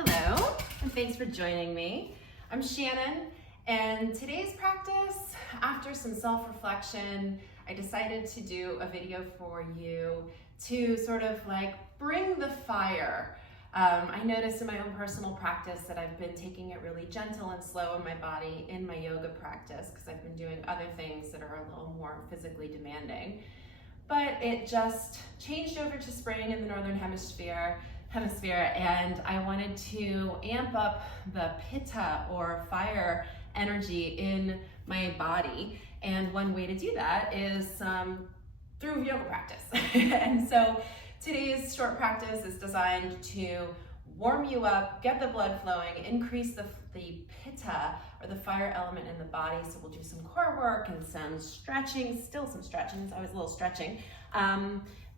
Hello, and thanks for joining me. I'm Shannon, and today's practice, after some self-reflection, I decided to do a video for you to sort of like bring the fire. I noticed in my own personal practice that I've been taking it really gentle and slow in my body in my yoga practice because I've been doing other things that are a little more physically demanding. But it just changed over to spring in the Northern Hemisphere, and I wanted to amp up the pitta or fire energy in my body. And one way to do that is through yoga practice. And so today's short practice is designed to warm you up, get the blood flowing, increase the pitta or the fire element in the body. So we'll do some core work and some stretching, still some stretching, it's always a little stretching.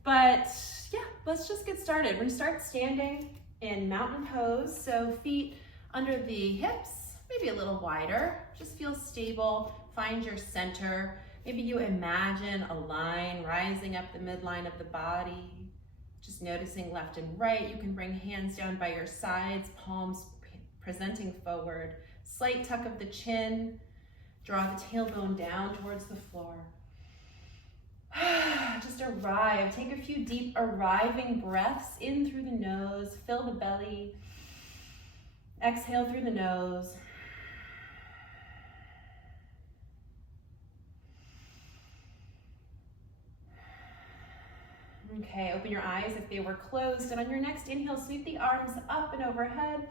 But yeah, let's just get started. We're gonna start standing in mountain pose. So feet under the hips, maybe a little wider. Just feel stable, find your center. Maybe you imagine a line rising up the midline of the body. Just noticing left and right. You can bring hands down by your sides, palms presenting forward. Slight tuck of the chin. Draw the tailbone down towards the floor. Just arrive. Take a few deep arriving breaths in through the nose. Fill the belly. Exhale through the nose. Okay, open your eyes if they were closed, and on your next inhale, sweep the arms up and overhead.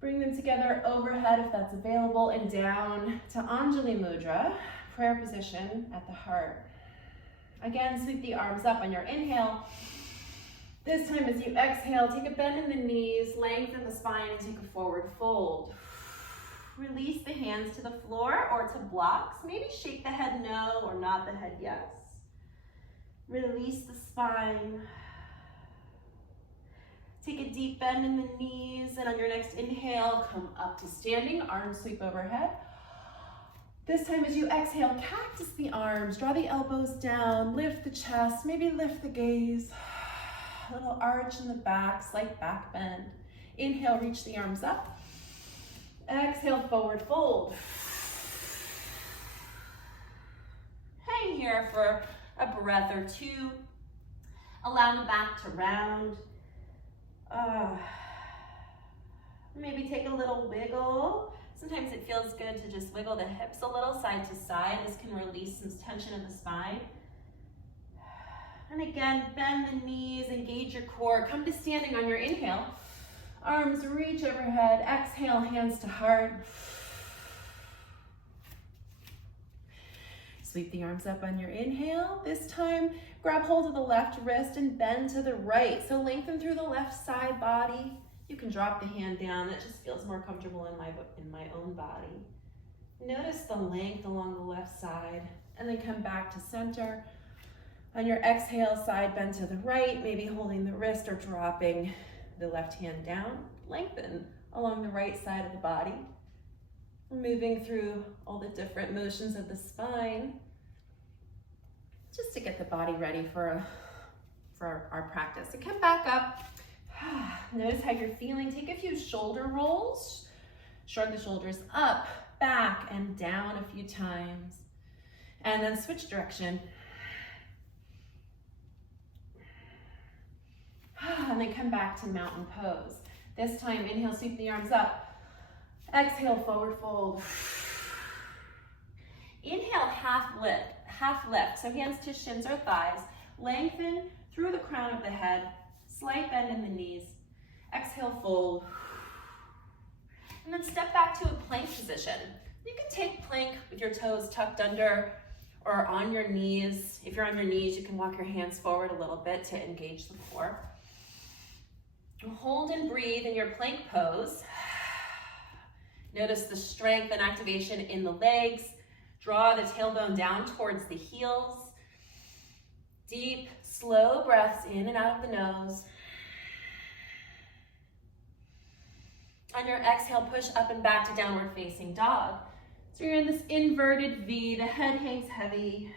Bring them together overhead if that's available, and down to Anjali Mudra, prayer position at the heart. Again, sweep the arms up on your inhale. This time as you exhale, take a bend in the knees, lengthen the spine, and take a forward fold. Release the hands to the floor or to blocks. Maybe shake the head no or nod the head yes. Release the spine. Take a deep bend in the knees, and on your next inhale, come up to standing, arms sweep overhead. This time as you exhale, cactus the arms, draw the elbows down, lift the chest, maybe lift the gaze. A little arch in the back, slight back bend. Inhale, reach the arms up. Exhale, forward fold. Hang here for a breath or two. Allow the back to round. Maybe take a little wiggle. Sometimes it feels good to just wiggle the hips a little side to side. This can release some tension in the spine. And again, bend the knees, engage your core. Come to standing on your inhale. Arms reach overhead. Exhale, hands to heart. Sweep the arms up on your inhale. This time, grab hold of the left wrist and bend to the right. So lengthen through the left side body. You can drop the hand down. That just feels more comfortable in my own body. Notice the length along the left side, and then come back to center. On your exhale, side bend to the right, maybe holding the wrist or dropping the left hand down. Lengthen along the right side of the body. We're moving through all the different motions of the spine, just to get the body ready for our practice. So come back up. Notice how you're feeling. Take a few shoulder rolls. Shrug the shoulders up, back, and down a few times. And then switch direction. And then come back to mountain pose. This time, inhale, sweep the arms up. Exhale, forward fold. Inhale, half lift. So hands to shins or thighs. Lengthen through the crown of the head. Slight bend in the knees. Exhale, fold. And then step back to a plank position. You can take plank with your toes tucked under or on your knees. If you're on your knees, you can walk your hands forward a little bit to engage the core. Hold and breathe in your plank pose. Notice the strength and activation in the legs. Draw the tailbone down towards the heels. Deep, slow breaths in and out of the nose. On your exhale, push up and back to downward facing dog. So you're in this inverted V, the head hangs heavy.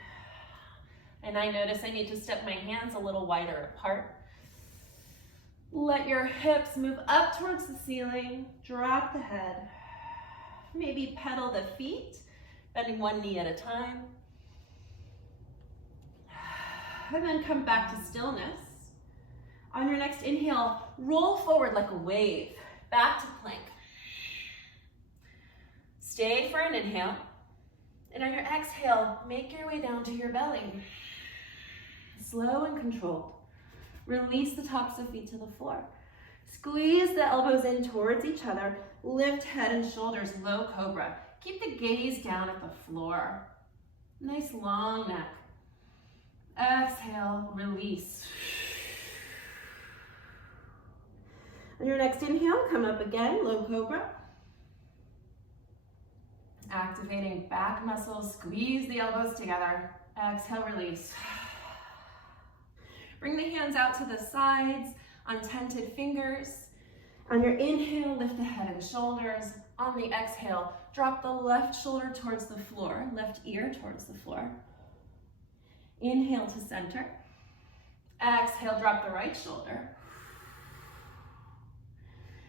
And I notice I need to step my hands a little wider apart. Let your hips move up towards the ceiling. Drop the head. Maybe pedal the feet, bending one knee at a time. And then come back to stillness. On your next inhale, roll forward like a wave. Back to plank. Stay for an inhale. And on your exhale, make your way down to your belly. Slow and controlled. Release the tops of feet to the floor. Squeeze the elbows in towards each other. Lift head and shoulders, low cobra. Keep the gaze down at the floor. Nice long neck. Exhale, release. On your next inhale, come up again, low cobra. Activating back muscles, squeeze the elbows together. Exhale, release. Bring the hands out to the sides, untented fingers. On your inhale, lift the head and shoulders. On the exhale, drop the left shoulder towards the floor, left ear towards the floor. Inhale to center. Exhale, drop the right shoulder.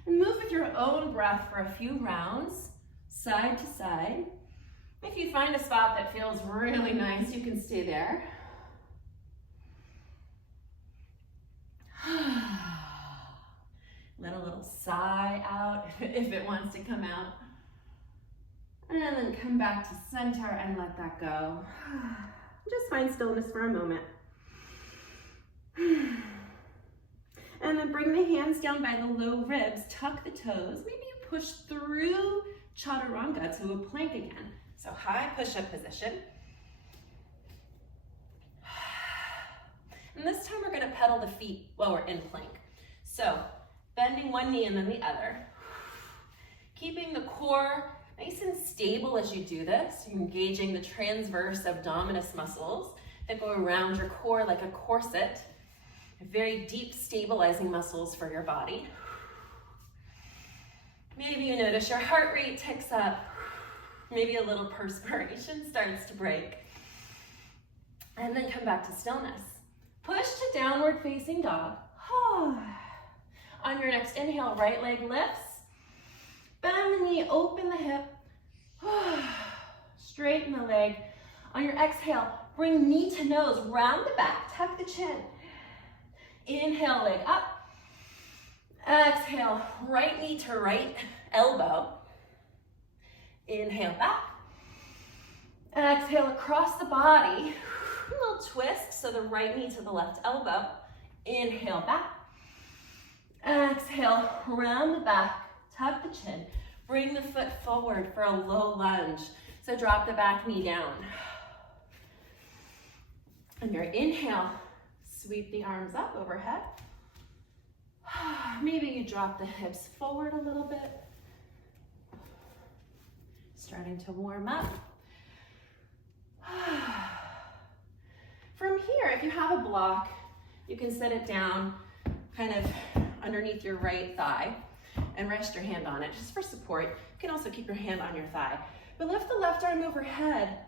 And move with your own breath for a few rounds, side to side. If you find a spot that feels really nice, you can stay there. Let a little sigh out if it wants to come out. And then come back to center and let that go. Just find stillness for a moment. And then bring the hands down by the low ribs, tuck the toes. Maybe you push through chaturanga to a plank again. So high push-up position. And this time we're gonna pedal the feet while we're in plank. So bending one knee and then the other. Keeping the core nice and stable as you do this. You're engaging the transverse abdominis muscles that go around your core like a corset. Very deep stabilizing muscles for your body. Maybe you notice your heart rate ticks up. Maybe a little perspiration starts to break. And then come back to stillness. Push to downward facing dog. On your next inhale, right leg lifts. Bend the knee, open the hip. Straighten the leg. On your exhale, bring knee to nose, round the back, tuck the chin. Inhale, leg up. Exhale, right knee to right elbow. Inhale back. Exhale across the body. A little twist, so the right knee to the left elbow. Inhale back. Exhale, round the back, tuck the chin. Bring the foot forward for a low lunge. So drop the back knee down. On your inhale, sweep the arms up overhead. Maybe you drop the hips forward a little bit. Starting to warm up. From here, if you have a block, you can set it down kind of underneath your right thigh and rest your hand on it just for support. You can also keep your hand on your thigh. But lift the left arm overhead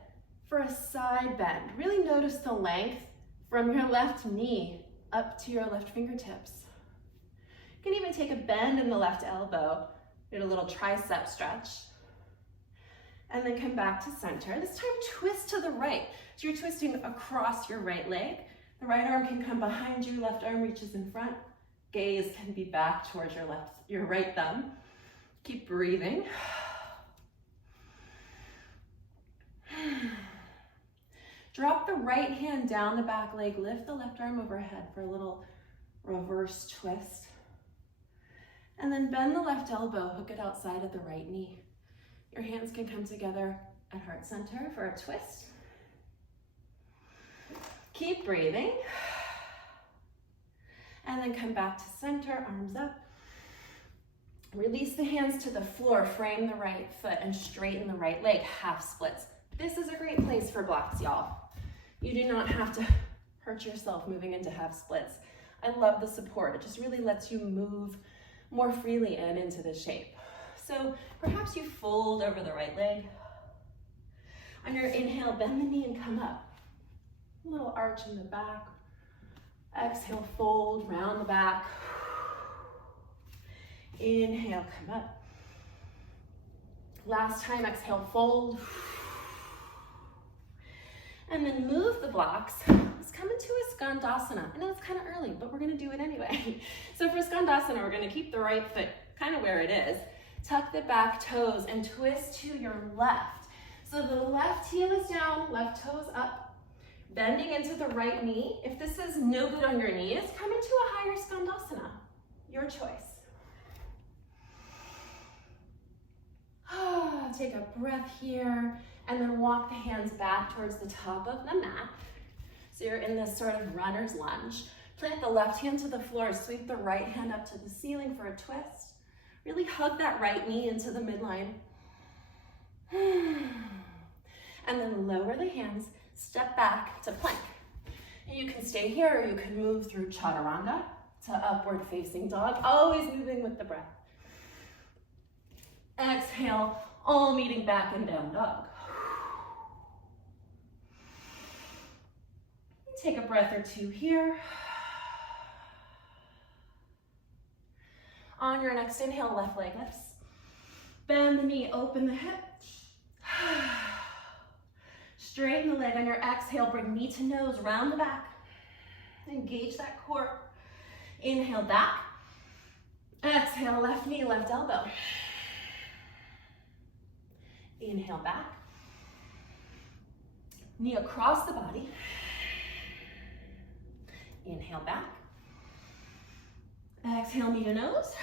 for a side bend. Really notice the length from your left knee up to your left fingertips. You can even take a bend in the left elbow, get a little tricep stretch. And then come back to center. This time twist to the right. So you're twisting across your right leg. The right arm can come behind you, left arm reaches in front. Gaze can be back towards your right thumb. Keep breathing. Drop the right hand down the back leg, lift the left arm overhead for a little reverse twist. And then bend the left elbow, hook it outside of the right knee. Your hands can come together at heart center for a twist. Keep breathing. And then come back to center, arms up. Release the hands to the floor, frame the right foot and straighten the right leg, half splits. This is a great place for blocks, y'all. You do not have to hurt yourself moving into half splits. I love the support. It just really lets you move more freely and into the shape. So perhaps you fold over the right leg. On your inhale, bend the knee and come up. A little arch in the back. Exhale, fold, round the back. Inhale, come up. Last time, exhale, fold. And then move the blocks. Let's come into a Skandasana. I know it's kind of early, but we're gonna do it anyway. So for Skandasana, we're gonna keep the right foot kind of where it is. Tuck the back toes and twist to your left. So the left heel is down, left toes up, bending into the right knee. If this is no good on your knees, come into a higher Skandasana. Your choice. Take a breath here, and then walk the hands back towards the top of the mat. So you're in this sort of runner's lunge. Plant the left hand to the floor, sweep the right hand up to the ceiling for a twist. Really hug that right knee into the midline. And then lower the hands, step back to plank. And you can stay here, or you can move through chaturanga to upward facing dog, always moving with the breath. Exhale, all meeting back in down dog. Take a breath or two here. On your next inhale, left leg lifts. Bend the knee, open the hip. Straighten the leg on your exhale, bring knee to nose, round the back. Engage that core. Inhale back. Exhale, left knee, left elbow. Inhale back. Knee across the body. Inhale back. Exhale, knee to nose.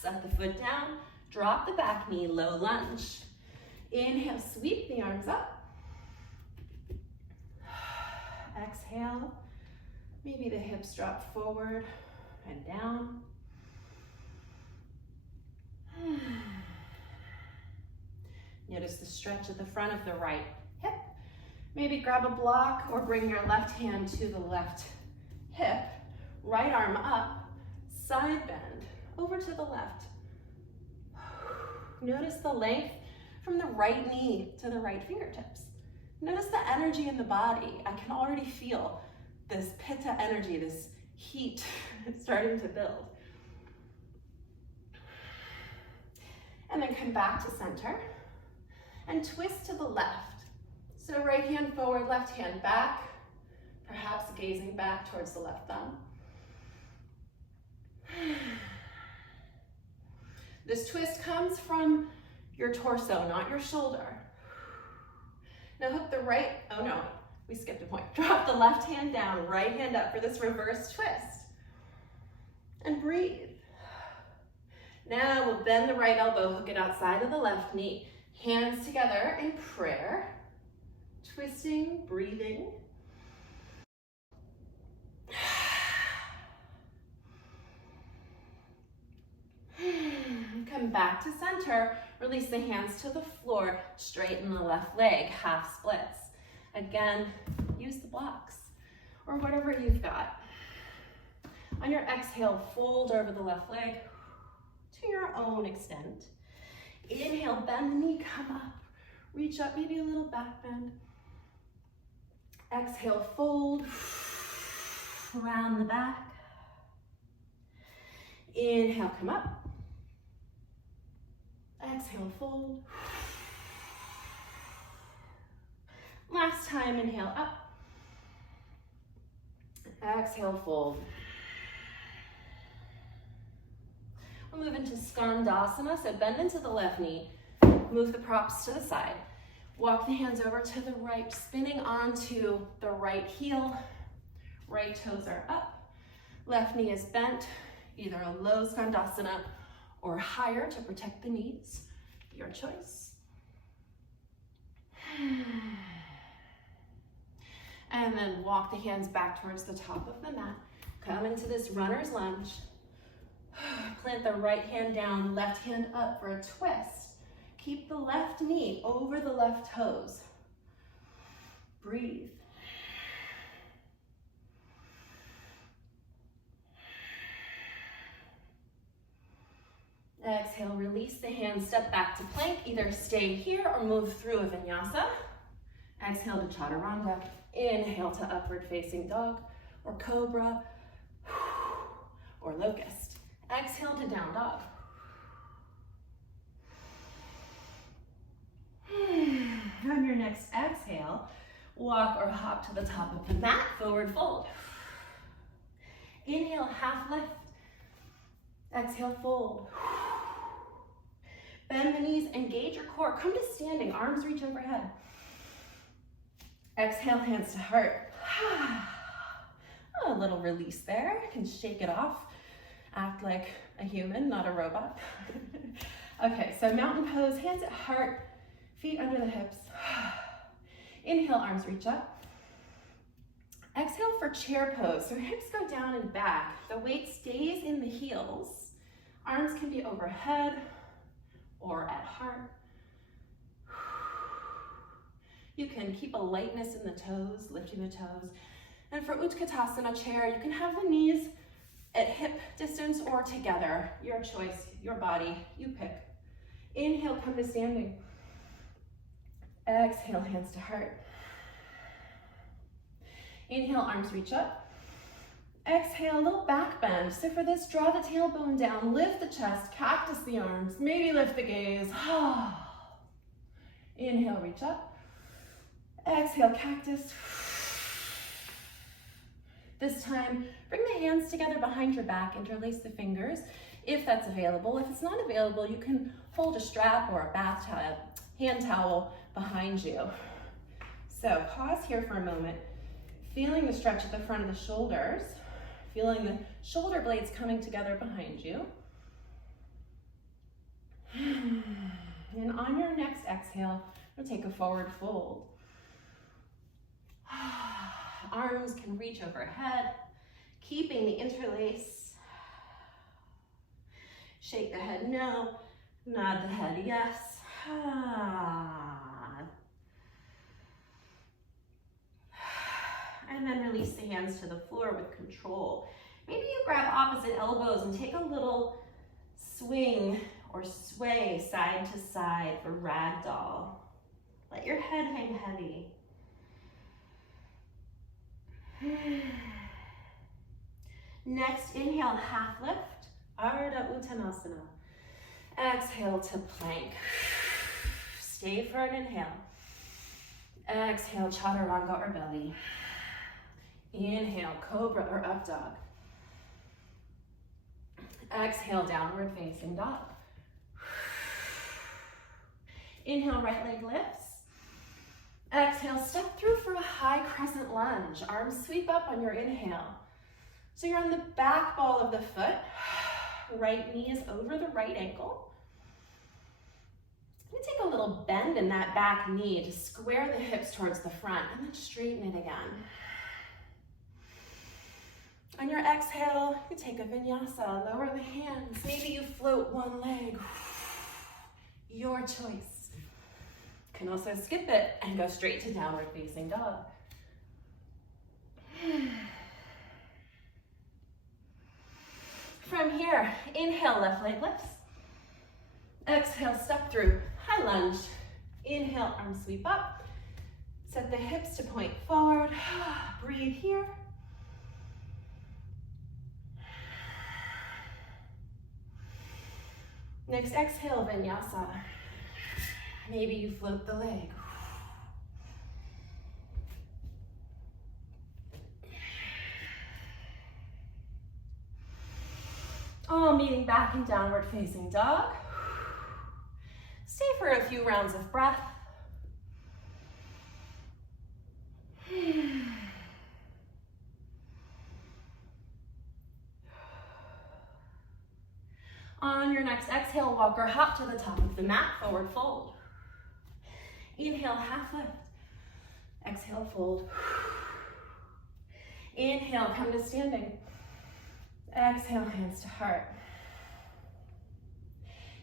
Set the foot down. Drop the back knee, low lunge. Inhale, sweep the arms up. Exhale. Maybe the hips drop forward and down. Notice the stretch at the front of the right hip. Maybe grab a block or bring your left hand to the left hip. Right arm up, side bend, over to the left. Notice the length from the right knee to the right fingertips. Notice the energy in the body. I can already feel this pitta energy, this heat starting to build. And then come back to center and twist to the left. So right hand forward, left hand back, perhaps gazing back towards the left thumb. This twist comes from your torso, not your shoulder. Now hook the right, oh no, we skipped a point. Drop the left hand down, right hand up for this reverse twist. And breathe. Now we'll bend the right elbow, hook it outside of the left knee. Hands together in prayer. Twisting, breathing. Come back to center. Release the hands to the floor. Straighten the left leg, half splits. Again, use the blocks or whatever you've got. On your exhale, fold over the left leg to your own extent. Inhale, bend the knee, come up. Reach up, maybe a little back bend. Exhale, fold. Round the back. Inhale, come up. Exhale, fold. Last time, inhale up. Exhale, fold. We'll move into Skandasana, so bend into the left knee. Move the props to the side. Walk the hands over to the right, spinning onto the right heel. Right toes are up. Left knee is bent, either a low Skandasana or higher to protect the knees. Your choice. And then walk the hands back towards the top of the mat. Come into this runner's lunge. Plant the right hand down, left hand up for a twist. Keep the left knee over the left toes. Breathe. Exhale, release the hands, step back to plank. Either stay here or move through a vinyasa. Exhale to chaturanga. Inhale to upward facing dog or cobra or locust. Exhale to down dog. On your next exhale, walk or hop to the top of the mat, forward fold. Inhale, half lift. Exhale, fold. Bend the knees, engage your core. Come to standing, arms reach overhead. Exhale, hands to heart. A little release there. You can shake it off. Act like a human, not a robot. Okay, so mountain pose, hands at heart, feet under the hips. Inhale, arms reach up. Exhale for chair pose. So hips go down and back. The weight stays in the heels. Arms can be overhead or at heart. You can keep a lightness in the toes, lifting the toes. And for Utkatasana chair, you can have the knees at hip distance or together. Your choice, your body, you pick. Inhale, come to standing. Exhale, hands to heart. Inhale, arms reach up. Exhale, little back bend. So for this, draw the tailbone down, lift the chest, cactus the arms, maybe lift the gaze. Inhale, reach up. Exhale, cactus. This time, bring the hands together behind your back, interlace the fingers if that's available. If it's not available, you can hold a strap or a bath towel, hand towel behind you. So pause here for a moment, feeling the stretch at the front of the shoulders, feeling the shoulder blades coming together behind you. And on your next exhale, you'll take a forward fold. Arms can reach overhead, keeping the interlace. Shake the head no, nod the head yes. And then release the hands to the floor with control. Maybe you grab opposite elbows and take a little swing or sway side to side for ragdoll. Let your head hang heavy. Next, inhale, half lift, Ardha Uttanasana. Exhale to plank. Stay for an inhale. Exhale, Chaturanga or belly. Inhale, cobra or up dog. Exhale, downward facing dog. Inhale, right leg lifts. Exhale, step through for a high crescent lunge. Arms sweep up on your inhale. So you're on the back ball of the foot. Right knee is over the right ankle. You take a little bend in that back knee to square the hips towards the front and then straighten it again. On your exhale, you take a vinyasa, lower the hands. Maybe you float one leg. Your choice. You can also skip it and go straight to downward facing dog. From here, inhale, left leg lifts. Exhale, step through, high lunge. Inhale, arms sweep up. Set the hips to point forward. Breathe here. Next, exhale, vinyasa. Maybe you float the leg. All meeting back in downward facing dog. Stay for a few rounds of breath. On your next exhale, walk or hop to the top of the mat, forward fold. Inhale, half lift. Exhale, fold. Inhale, come to standing. Exhale, hands to heart.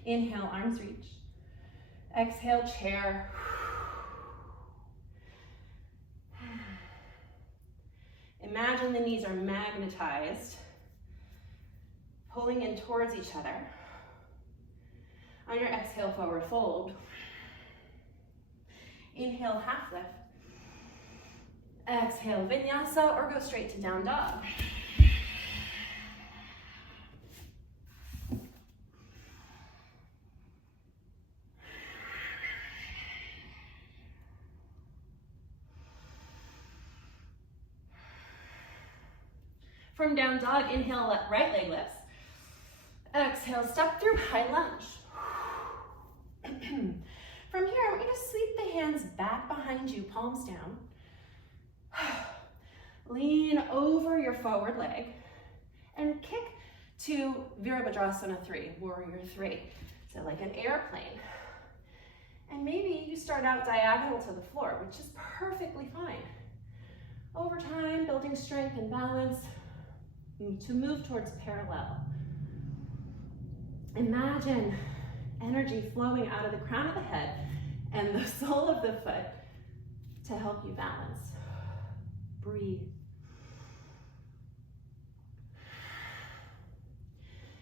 Inhale, arms reach. Exhale, chair. Imagine the knees are magnetized, pulling in towards each other. On your exhale, forward fold. Inhale, half lift. Exhale, vinyasa, or go straight to down dog. From down dog, inhale, right leg lifts. Exhale, step through high lunge. From here, I want you to sweep the hands back behind you, palms down. Lean over your forward leg and kick to Virabhadrasana 3, Warrior 3. So like an airplane. And maybe you start out diagonal to the floor, which is perfectly fine. Over time, building strength and balance to move towards parallel. Imagine energy flowing out of the crown of the head and the sole of the foot to help you balance. Breathe.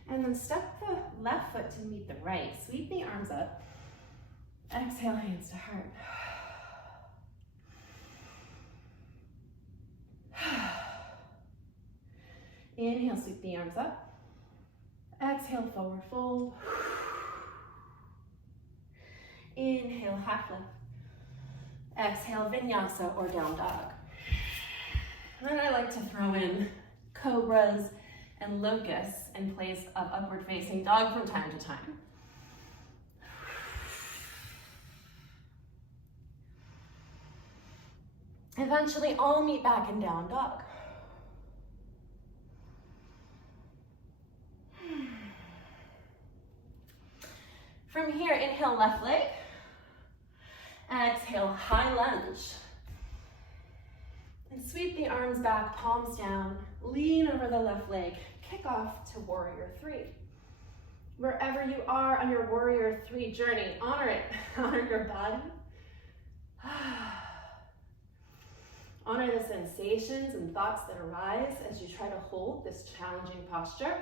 And then step the left foot to meet the right. Sweep the arms up. Exhale, hands to heart. Inhale, sweep the arms up. Exhale, forward fold. Inhale, half lift. Exhale, vinyasa or down dog. And I like to throw in cobras and locusts in place of upward facing dog from time to time. Eventually, all meet back in down dog. From here, inhale, left leg. Exhale, high lunge. And sweep the arms back, palms down. Lean over the left leg. Kick off to Warrior 3. Wherever you are on your Warrior 3 journey, honor it. Honor your body. Honor the sensations and thoughts that arise as you try to hold this challenging posture.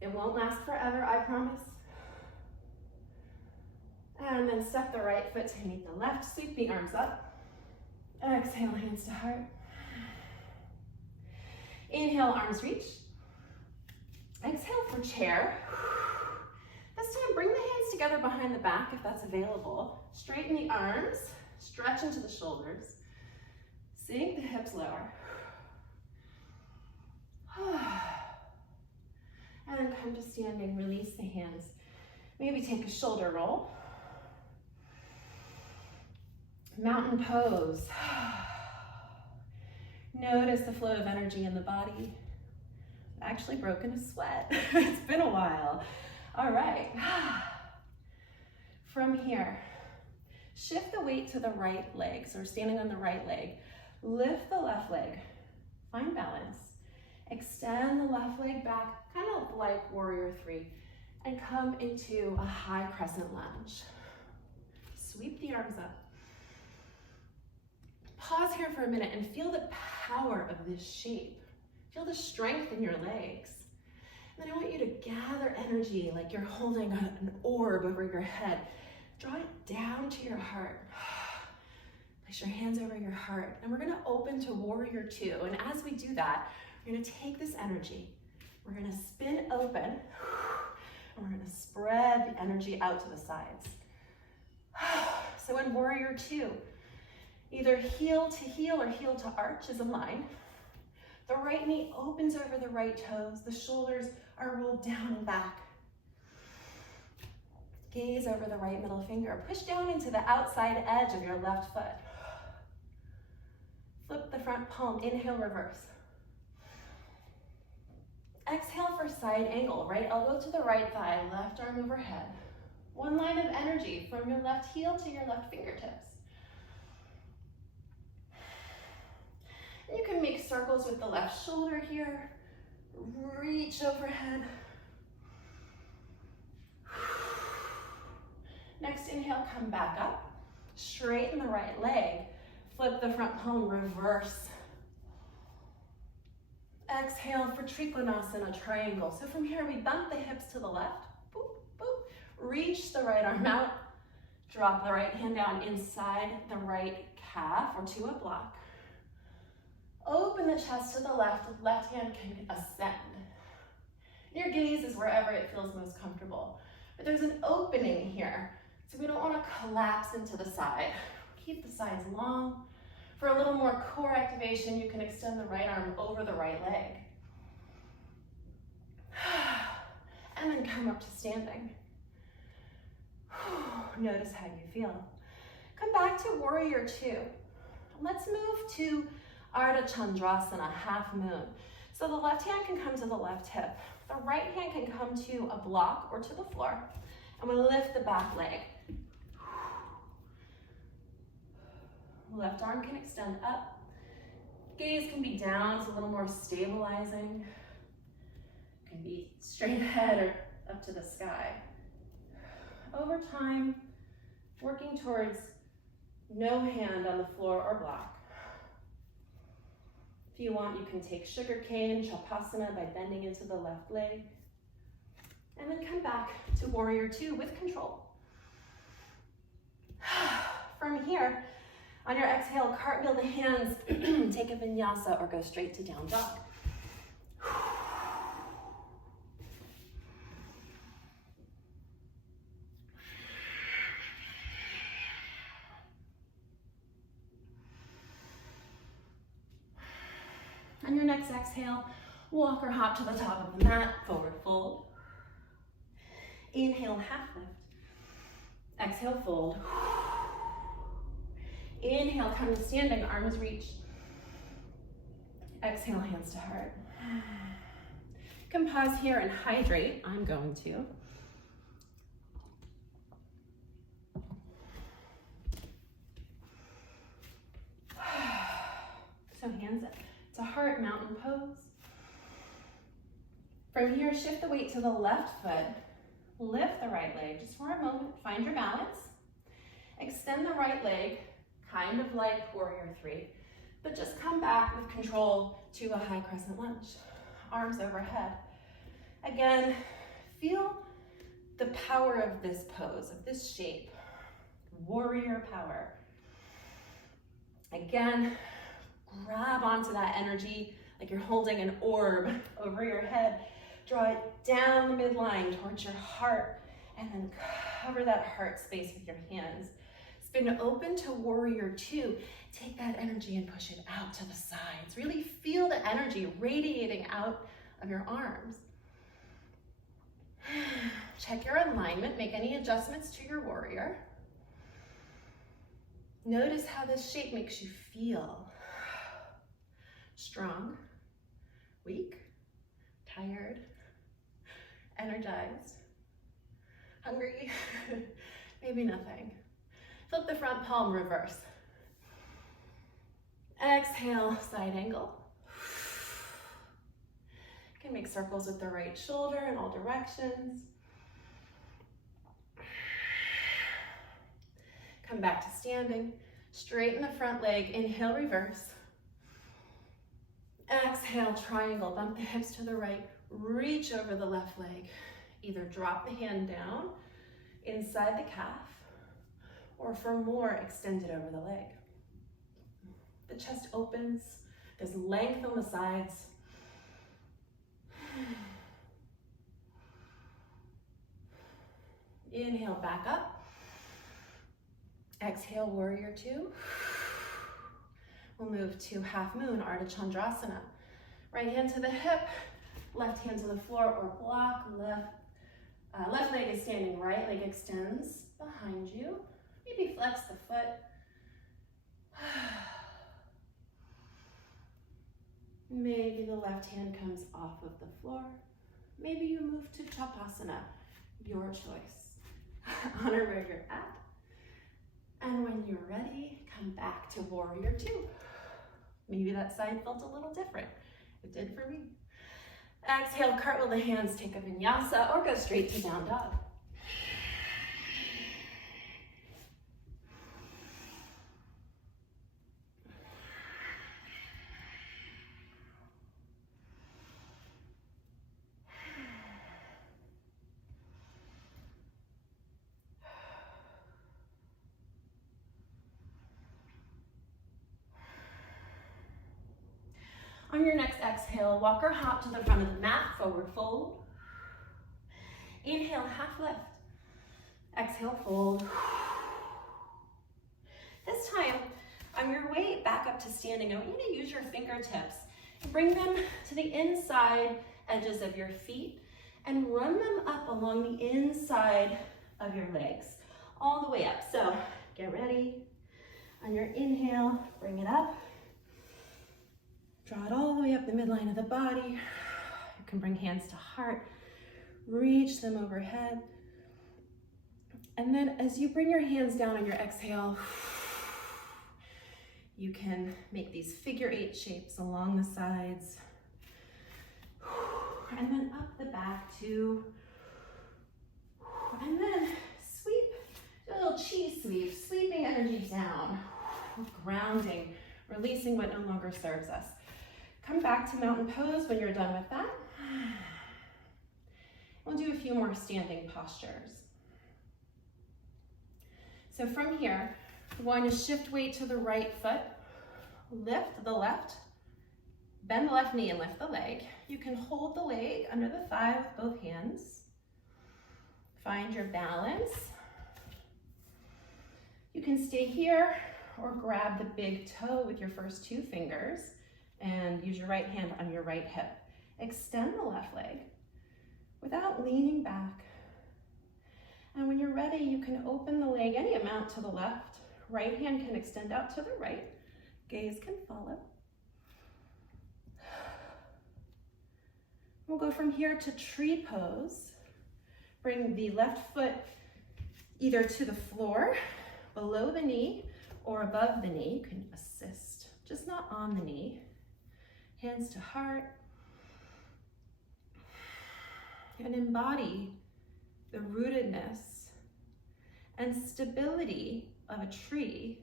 It won't last forever, I promise. And then step the right foot to meet the left. Sweep the arms up. Exhale, hands to heart. Inhale, arms reach. Exhale for chair. This time, bring the hands together behind the back if that's available. Straighten the arms. Stretch into the shoulders. Sink the hips lower. And then come to standing, release the hands. Maybe take a shoulder roll. Mountain pose. Notice the flow of energy in the body. I've actually broken a sweat. It's been a while. All right. From here, shift the weight to the right leg. So we're standing on the right leg. Lift the left leg. Find balance. Extend the left leg back, kind of like Warrior 3, and come into a high crescent lunge. Sweep the arms up. Pause here for a minute and feel the power of this shape. Feel the strength in your legs. And then I want you to gather energy like you're holding an orb over your head. Draw it down to your heart. Place your hands over your heart. And we're gonna open to Warrior 2. And as we do that, we're gonna take this energy, we're gonna spin open, and we're gonna spread the energy out to the sides. So in Warrior 2, either heel to heel or heel to arch is a line. The right knee opens over the right toes. The shoulders are rolled down and back. Gaze over the right middle finger. Push down into the outside edge of your left foot. Flip the front palm. Inhale, reverse. Exhale for side angle. Right elbow to the right thigh, left arm overhead. One line of energy from your left heel to your left fingertips. And you can make circles with the left shoulder here. Reach overhead. Next inhale, come back up. Straighten the right leg. Flip the front palm, reverse. Exhale for Trikonasana, triangle. So from here, we bump the hips to the left. Boop, boop. Reach the right arm out. Drop the right hand down inside the right calf or to a block. Open the chest to the left. Left hand can ascend. Your gaze is wherever it feels most comfortable. But there's an opening here. So we don't want to collapse into the side. Keep the sides long. For a little more core activation, you can extend the right arm over the right leg. And then come up to standing. Notice how you feel. Come back to warrior two. Let's move to Ardha Chandrasana, half moon. So the left hand can come to the left hip. The right hand can come to a block or to the floor. And we lift the back leg. Left arm can extend up. Gaze can be down, so a little more stabilizing. Can be straight ahead or up to the sky. Over time, working towards no hand on the floor or block. If you want, you can take sugar cane, Shavasana, by bending into the left leg. And then come back to warrior two with control. From here, on your exhale, cartwheel the hands, take a vinyasa or go straight to down dog. On your next exhale, walk or hop to the top of the mat, forward fold. Inhale, half lift. Exhale, fold. Inhale, come to standing, arms reach. Exhale, hands to heart. You can pause here and hydrate. I'm going to. So hands up to heart, mountain pose. From here, shift the weight to the left foot. Lift the right leg just for a moment. Find your balance. Extend the right leg, kind of like warrior three, but just come back with control to a high crescent lunge. Arms overhead. Again, feel the power of this pose, of this shape. Warrior power. Again, grab onto that energy like you're holding an orb over your head. Draw it down the midline towards your heart, and then cover that heart space with your hands. Spin open to warrior two. Take that energy and push it out to the sides. Really feel the energy radiating out of your arms. Check your alignment. Make any adjustments to your warrior. Notice how this shape makes you feel. Strong, weak, tired, energized, hungry, maybe nothing. Flip the front palm, reverse. Exhale, side angle. You can make circles with the right shoulder in all directions. Come back to standing. Straighten the front leg, inhale, reverse. Exhale, triangle, bump the hips to the right, reach over the left leg. Either drop the hand down inside the calf, or for more, extend it over the leg. The chest opens, there's length on the sides. Inhale, back up. Exhale, warrior two. We'll move to half moon, Ardha Chandrasana. Right hand to the hip, left hand to the floor or block. Left leg is standing, right leg extends behind you. Maybe flex the foot. Maybe the left hand comes off of the floor. Maybe you move to Shavasana, your choice. Honor where you're at. And when you're ready, come back to warrior two. Maybe that side felt a little different. It did for me. Exhale, cartwheel the hands, take a vinyasa, or go straight to down dog. On your next exhale, walk or hop to the front of the mat, forward fold. Inhale, half lift. Exhale, fold. This time, On your way back up to standing, I want you to use your fingertips. Bring them to the inside edges of your feet and run them up along the inside of your legs, all the way up. So get ready. On your inhale, bring it up. Draw it all the way up the midline of the body. You can bring hands to heart, reach them overhead. And then as you bring your hands down on your exhale, you can make these figure 8 shapes along the sides. And then up the back too. And then sweep, do a little chi sweep, sweeping energy down, grounding, releasing what no longer serves us. Come back to mountain pose when you're done with that. We'll do a few more standing postures. So from here, we're going to shift weight to the right foot, lift the left, bend the left knee and lift the leg. You can hold the leg under the thigh with both hands. Find your balance. You can stay here or grab the big toe with your first 2 fingers and use your right hand on your right hip. Extend the left leg without leaning back. And when you're ready, you can open the leg any amount to the left. Right hand can extend out to the right. Gaze can follow. We'll go from here to tree pose. Bring the left foot either to the floor, below the knee, or above the knee. You can assist, just not on the knee. Hands to heart. And embody the rootedness and stability of a tree,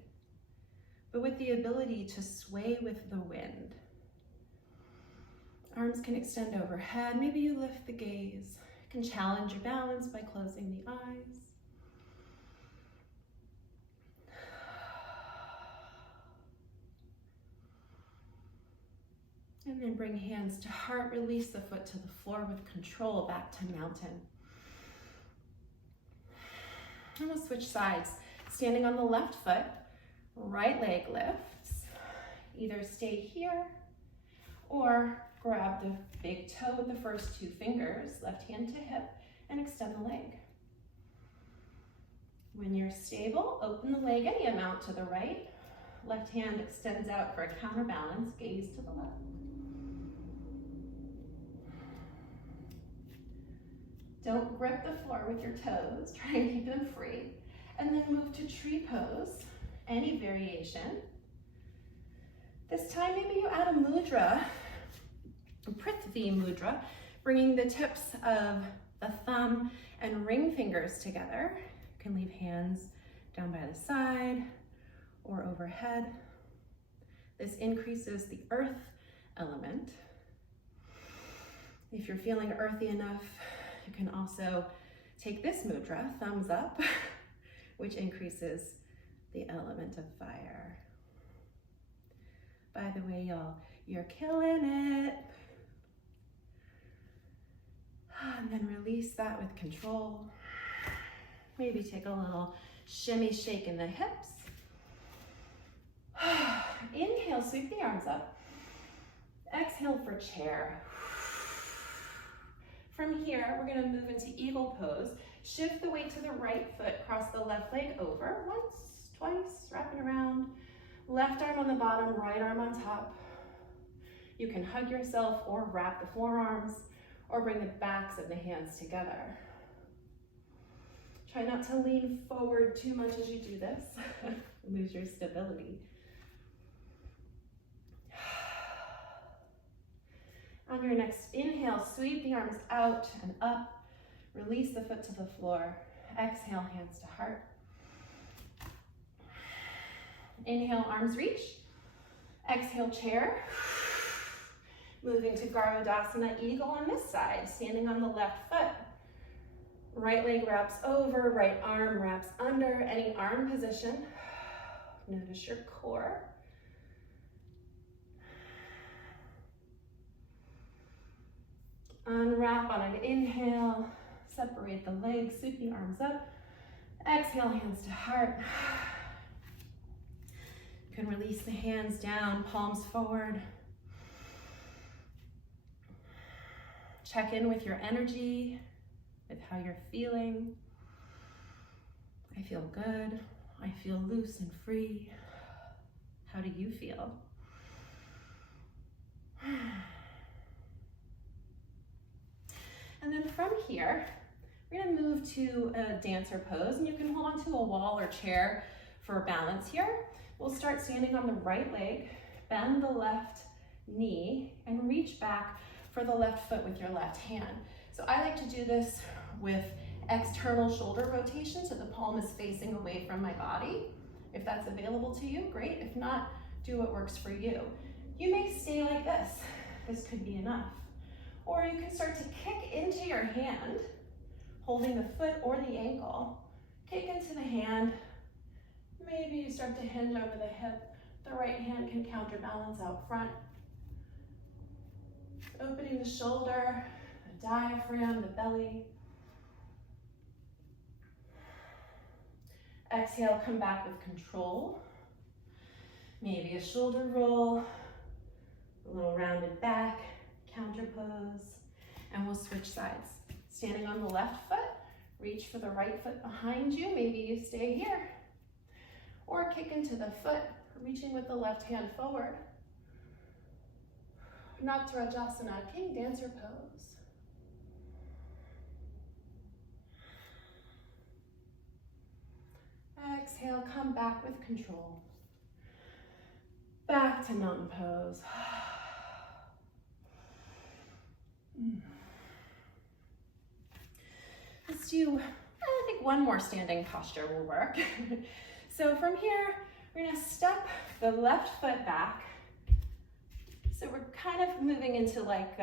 but with the ability to sway with the wind. Arms can extend overhead. Maybe you lift the gaze. You can challenge your balance by closing the eyes. And then bring hands to heart, release the foot to the floor with control, back to mountain. And we'll switch sides. Standing on the left foot, right leg lifts. Either stay here or grab the big toe with the first 2 fingers, left hand to hip, and extend the leg. When you're stable, open the leg any amount to the right. Left hand extends out for a counterbalance, gaze to the left. Don't grip the floor with your toes, try and keep them free. And then move to tree pose, any variation. This time maybe you add a mudra, a Prithvi mudra, bringing the tips of the thumb and ring fingers together. You can leave hands down by the side or overhead. This increases the earth element. If you're feeling earthy enough, you can also take this mudra, thumbs up, which increases the element of fire. By the way, y'all, you're killing it. And then release that with control. Maybe take a little shimmy shake in the hips. Inhale, sweep the arms up. Exhale for chair. From here, we're gonna move into eagle pose. Shift the weight to the right foot, cross the left leg over. Once, twice, wrapping around. Left arm on the bottom, right arm on top. You can hug yourself or wrap the forearms or bring the backs of the hands together. Try not to lean forward too much as you do this. Lose your stability. On your next inhale, sweep the arms out and up. Release the foot to the floor. Exhale, hands to heart. Inhale, arms reach. Exhale, chair. Moving to Garudasana, eagle on this side, standing on the left foot. Right leg wraps over, right arm wraps under, any arm position. Notice your core. Unwrap on an inhale, separate the legs, sweep the arms up. Exhale, hands to heart. You can release the hands down, palms forward. Check in with your energy, with how you're feeling. I feel good. I feel loose and free. How do you feel? And then from here, we're gonna move to a dancer pose, and you can hold onto a wall or chair for balance here. We'll start standing on the right leg, bend the left knee, and reach back for the left foot with your left hand. So I like to do this with external shoulder rotation, so the palm is facing away from my body. If that's available to you, great. If not, do what works for you. You may stay like this. This could be enough. Or you can start to kick into your hand, holding the foot or the ankle. Kick into the hand. Maybe you start to hinge over the hip. The right hand can counterbalance out front. Opening the shoulder, the diaphragm, the belly. Exhale, come back with control. Maybe a shoulder roll, a little rounded back, counter pose, and we'll switch sides. Standing on the left foot, reach for the right foot behind you. Maybe you stay here. Or kick into the foot, reaching with the left hand forward. Natarajasana, King Dancer pose. Exhale, come back with control. Back to mountain pose. Let's do, I think one more standing posture will work. So from here, we're gonna step the left foot back. So we're kind of moving into like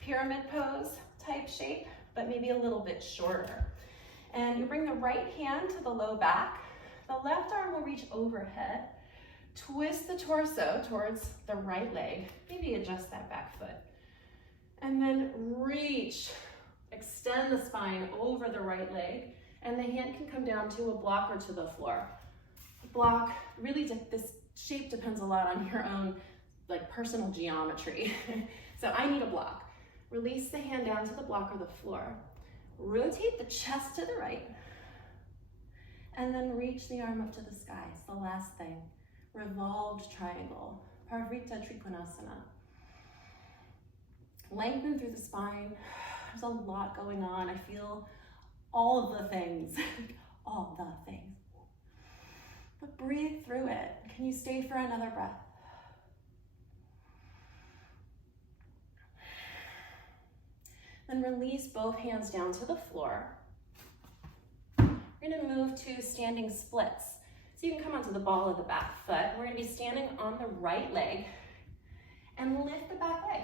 pyramid pose type shape, but maybe a little bit shorter. And you bring the right hand to the low back. The left arm will reach overhead. Twist the torso towards the right leg. Maybe adjust that back foot. And then reach, extend the spine over the right leg. And the hand can come down to a block or to the floor. Block, really this shape depends a lot on your own like personal geometry. So I need a block. Release the hand down to the block or the floor. Rotate the chest to the right. And then reach the arm up to the sky. It's the last thing. Revolved triangle. Parivrtta Trikonasana. Lengthen through the spine. There's a lot going on. I feel all of the things. All the things. But breathe through it. Can you stay for another breath? Then release both hands down to the floor. We're gonna move to standing splits. So you can come onto the ball of the back foot. We're gonna be standing on the right leg and lift the back leg.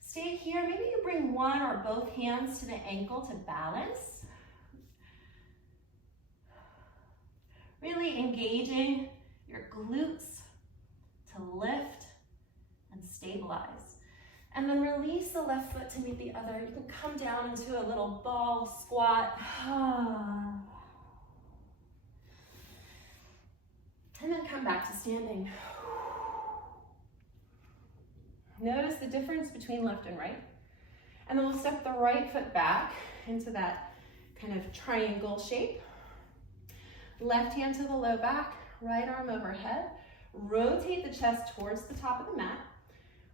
Stay here, maybe you bring one or both hands to the ankle to balance. Really engaging your glutes to lift and stabilize. And then release the left foot to meet the other. You can come down into a little ball squat. And then come back to standing. Notice the difference between left and right. And then we'll step the right foot back into that kind of triangle shape. Left hand to the low back, right arm overhead. Rotate the chest towards the top of the mat.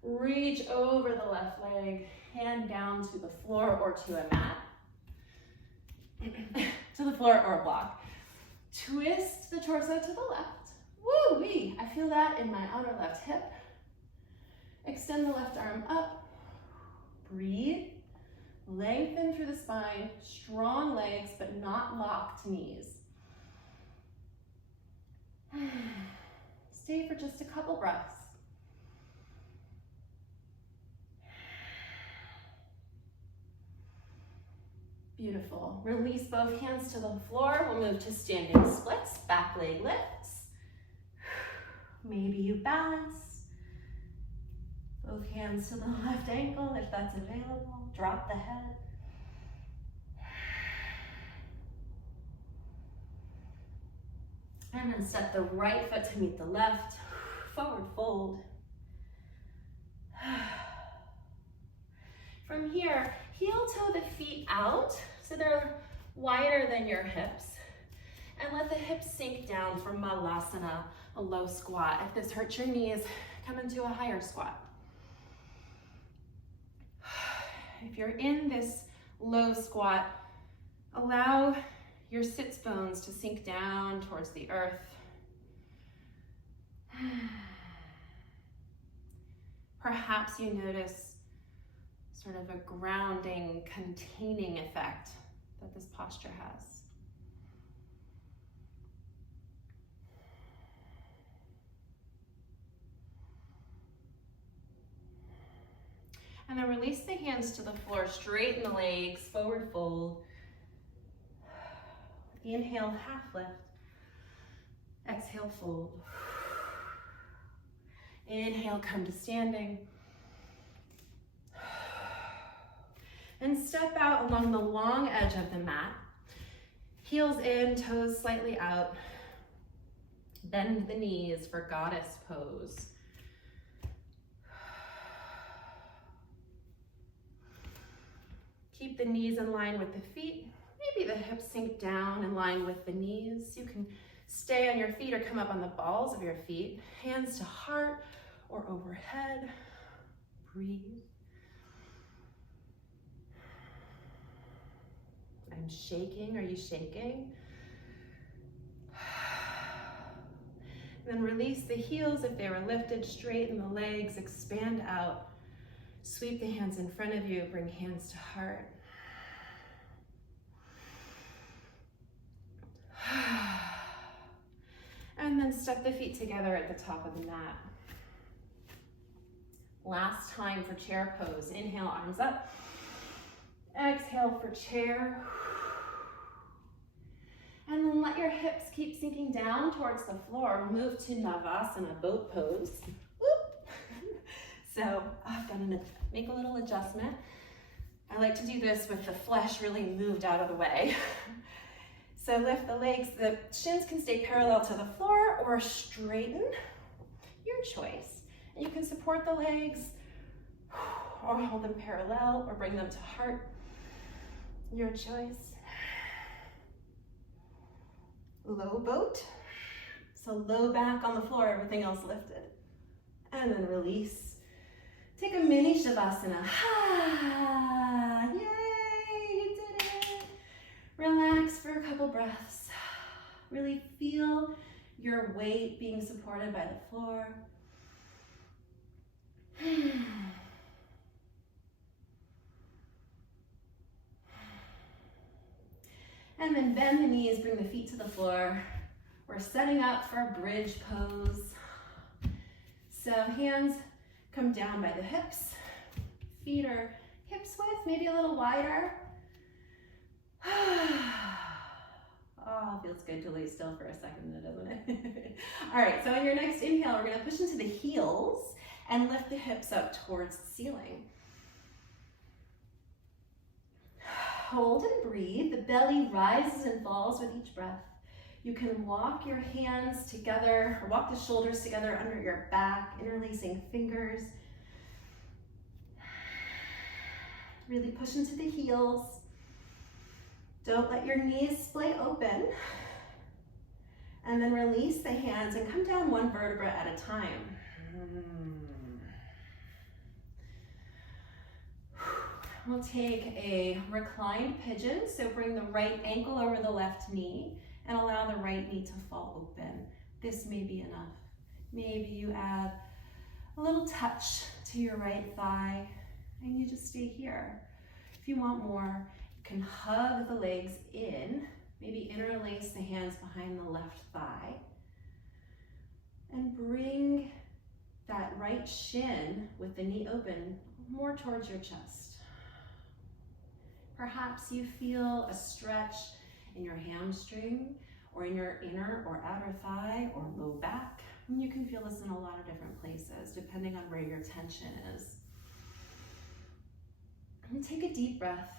Reach over the left leg, hand down to the floor or to a mat. To the floor or a block. Twist the torso to the left. Woo-wee! I feel that in my outer left hip. Extend the left arm up. Breathe. Lengthen through the spine. Strong legs, but not locked knees. Stay for just a couple breaths. Beautiful. Release both hands to the floor. We'll move to standing splits, back leg lifts. Maybe you balance. Both hands to the left ankle if that's available. Drop the head. And then step the right foot to meet the left. Forward fold. From here, heel toe the feet out so they're wider than your hips. And let the hips sink down for Malasana, a low squat. If this hurts your knees, come into a higher squat. If you're in this low squat, allow your sits bones to sink down towards the earth. Perhaps you notice sort of a grounding, containing effect that this posture has. And then release the hands to the floor, straighten the legs, forward fold. Inhale, half lift. Exhale, fold. Inhale, come to standing. And step out along the long edge of the mat. Heels in, toes slightly out. Bend the knees for goddess pose. Keep the knees in line with the feet. Maybe the hips sink down in line with the knees. You can stay on your feet or come up on the balls of your feet. Hands to heart or overhead. Breathe. I'm shaking. Are you shaking? Then release the heels if they were lifted, straighten the legs, expand out. Sweep the hands in front of you, bring hands to heart. And then step the feet together at the top of the mat. Last time for chair pose. Inhale, arms up. Exhale for chair. And then let your hips keep sinking down towards the floor. Move to Navasana, boat pose. So I'm gonna make a little adjustment. I like to do this with the flesh really moved out of the way. So lift the legs, the shins can stay parallel to the floor or straighten, your choice. And you can support the legs or hold them parallel or bring them to heart, your choice. Low boat, so low back on the floor, everything else lifted. And then release. Take a mini Shavasana. Yay, you did it. Relax for a couple breaths. Really feel your weight being supported by the floor. And then bend the knees, bring the feet to the floor. We're setting up for a bridge pose. So hands come down by the hips. Feet are hips width, maybe a little wider. Oh, feels good to lay still for a second, doesn't it? All right, so on your next inhale, we're gonna push into the heels and lift the hips up towards the ceiling. Hold and breathe. The belly rises and falls with each breath. You can walk your hands together or walk the shoulders together under your back, interlacing fingers. Really push into the heels. Don't let your knees splay open. And then release the hands and come down one vertebra at a time. We'll take a reclined pigeon. So bring the right ankle over the left knee and allow the right knee to fall open. This may be enough. Maybe you add a little touch to your right thigh and you just stay here. If you want more, you can hug the legs in, maybe interlace the hands behind the left thigh and bring that right shin with the knee open more towards your chest. Perhaps you feel a stretch in your hamstring or in your inner or outer thigh or low back. And you can feel this in a lot of different places depending on where your tension is. And take a deep breath.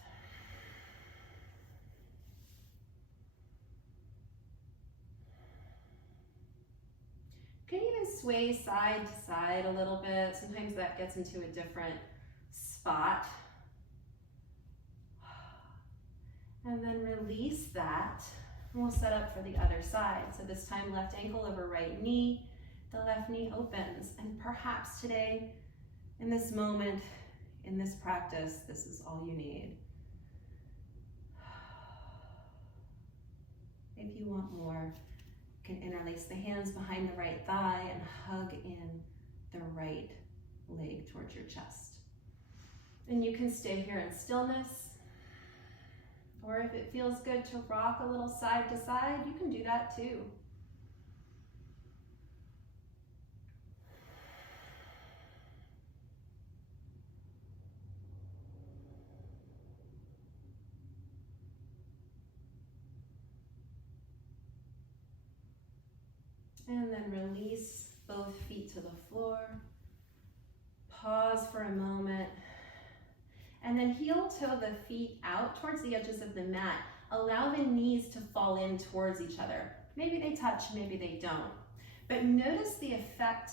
sway side to side a little bit. Sometimes that gets into a different spot. And then release that. And we'll set up for the other side. So this time, left ankle over right knee. The left knee opens. And perhaps today, in this moment, in this practice, this is all you need. If you want more, you can interlace the hands behind the right thigh and hug in the right leg towards your chest. And you can stay here in stillness, or if it feels good to rock a little side to side, you can do that too. And then release both feet to the floor. Pause for a moment. And then heel toe the feet out towards the edges of the mat. Allow the knees to fall in towards each other. Maybe they touch, maybe they don't. But notice the effect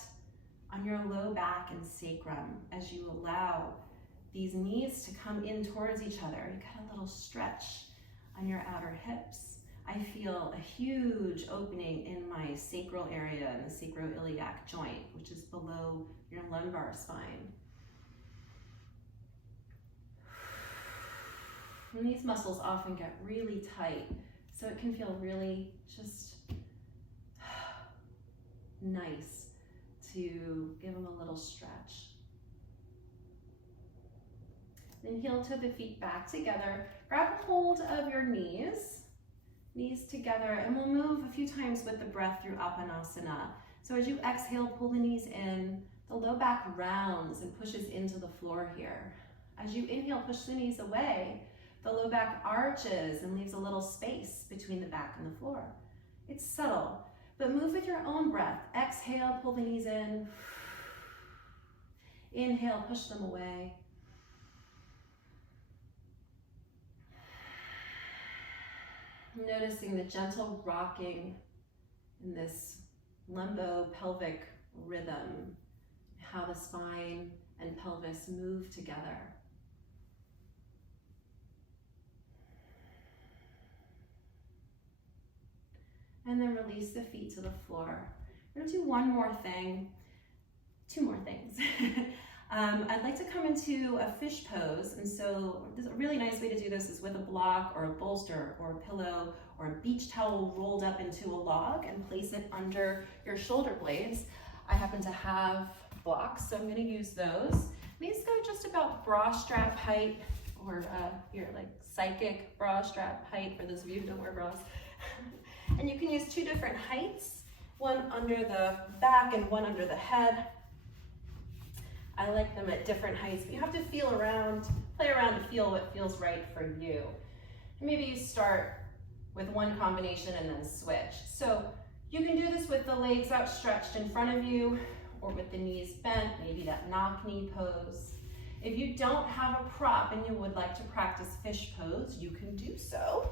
on your low back and sacrum as you allow these knees to come in towards each other. You get a little stretch on your outer hips. I feel a huge opening in my sacral area and the sacroiliac joint, which is below your lumbar spine. And these muscles often get really tight, so it can feel really just nice to give them a little stretch. Then heel toe the feet back together. Grab a hold of your knees together, and we'll move a few times with the breath through Apanasana. So as you exhale, pull the knees in, the low back rounds and pushes into the floor here. As you inhale, push the knees away, the low back arches and leaves a little space between the back and the floor. It's subtle, but move with your own breath. Exhale, pull the knees in. Inhale, push them away. Noticing the gentle rocking in this lumbo-pelvic rhythm, how the spine and pelvis move together. And then release the feet to the floor. We're gonna do one more thing, two more things. I'd like to come into a fish pose, and so a really nice way to do this is with a block or a bolster or a pillow or a beach towel rolled up into a log and place it under your shoulder blades. I happen to have blocks, so I'm gonna use those. These go just about bra strap height, or your like psychic bra strap height for those of you who don't wear bras. And you can use two different heights, one under the back and one under the head. I like them at different heights, but you have to feel around, play around to feel what feels right for you. Maybe you start with one combination and then switch. So you can do this with the legs outstretched in front of you or with the knees bent, maybe that knock knee pose. If you don't have a prop and you would like to practice fish pose, you can do so.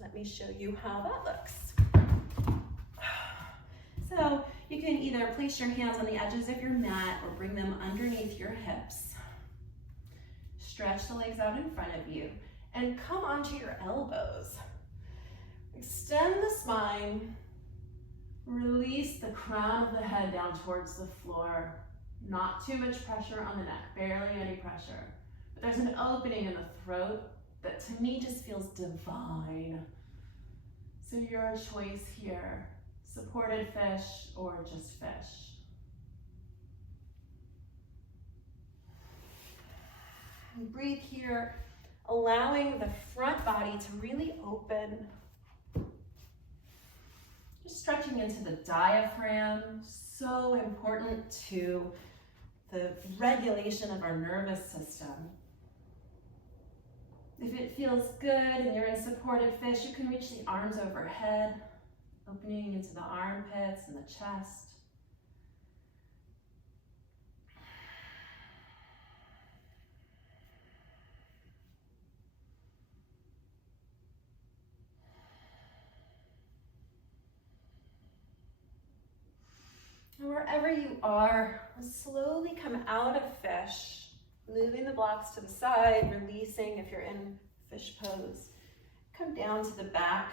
Let me show you how that looks. So you can either place your hands on the edges of your mat or bring them underneath your hips. Stretch the legs out in front of you and come onto your elbows. Extend the spine. Release the crown of the head down towards the floor. Not too much pressure on the neck, barely any pressure. But there's an opening in the throat that to me just feels divine. So your choice here. Supported fish or just fish. And breathe here, allowing the front body to really open. Just stretching into the diaphragm, so important to the regulation of our nervous system. If it feels good and you're in supported fish, you can reach the arms overhead, opening into the armpits and the chest. wherever you are, slowly come out of fish, moving the blocks to the side, releasing if you're in fish pose. Come down to the back.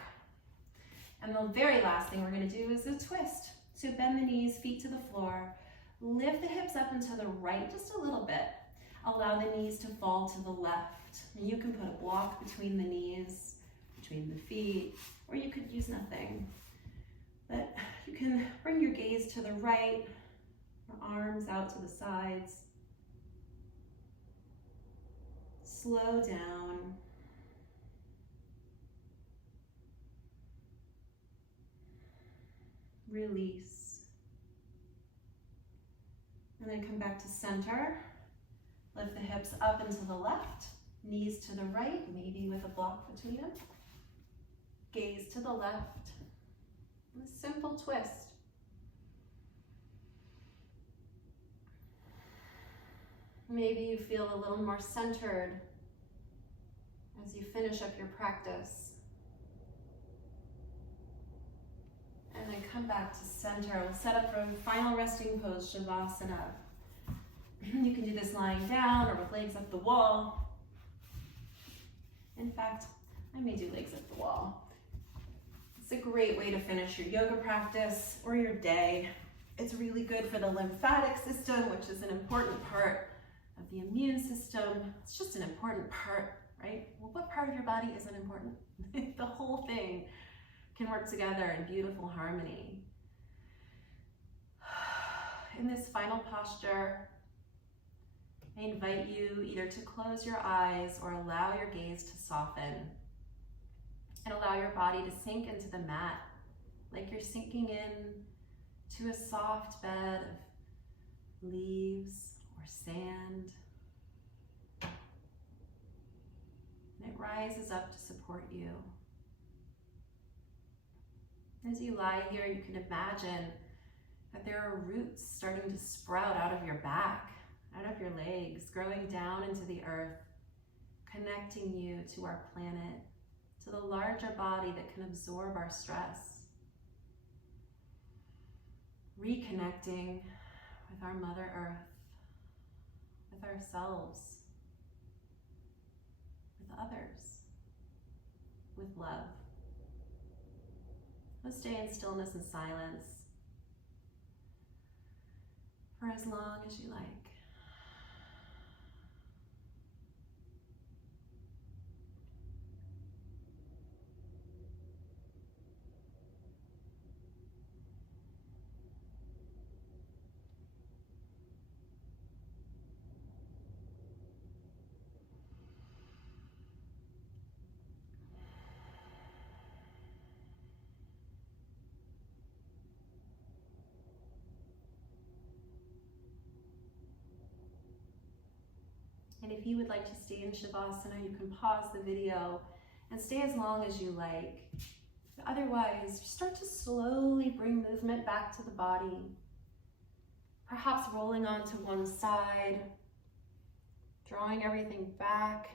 And the very last thing we're going to do is a twist. So bend the knees, feet to the floor. Lift the hips up and to the right just a little bit. Allow the knees to fall to the left. And you can put a block between the knees, between the feet, or you could use nothing. But you can bring your gaze to the right, your arms out to the sides. Slow down. Release. And then come back to center. Lift the hips up and to the left, knees to the right, maybe with a block between them. Gaze to the left. A simple twist. Maybe you feel a little more centered as you finish up your practice. And then come back to center. We'll set up for a final resting pose, Shavasana. You can do this lying down or with legs up the wall. In fact, I may do legs up the wall. It's a great way to finish your yoga practice or your day. It's really good for the lymphatic system, which is an important part of the immune system. It's just an important part, right? Well, what part of your body isn't important? The whole thing can work together in beautiful harmony. In this final posture, I invite you either to close your eyes or allow your gaze to soften and allow your body to sink into the mat like you're sinking in to a soft bed of leaves or sand. And it rises up to support you. As you lie here, you can imagine that there are roots starting to sprout out of your back, out of your legs, growing down into the earth, connecting you to our planet, to the larger body that can absorb our stress. Reconnecting with our Mother Earth, with ourselves, with others, with love. Let's stay in stillness and silence for as long as you like. And if you would like to stay in Shavasana, you can pause the video and stay as long as you like. Otherwise, start to slowly bring movement back to the body. Perhaps rolling onto one side, drawing everything back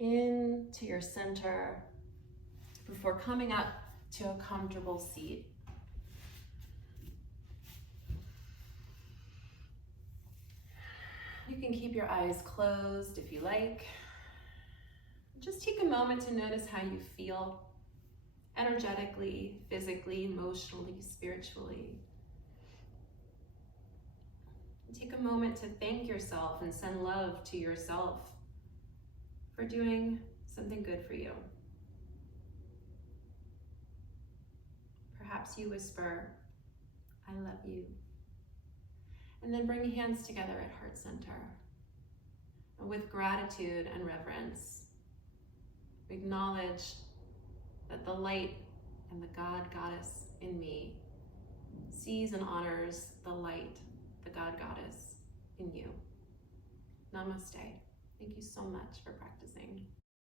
into your center before coming up to a comfortable seat. You can keep your eyes closed if you like. Just take a moment to notice how you feel energetically, physically, emotionally, spiritually. Take a moment to thank yourself and send love to yourself for doing something good for you. Perhaps you whisper, "I love you." And then bring your hands together at heart center. And with gratitude and reverence, acknowledge that the light and the God, Goddess in me sees and honors the light, the God, Goddess in you. Namaste. Thank you so much for practicing.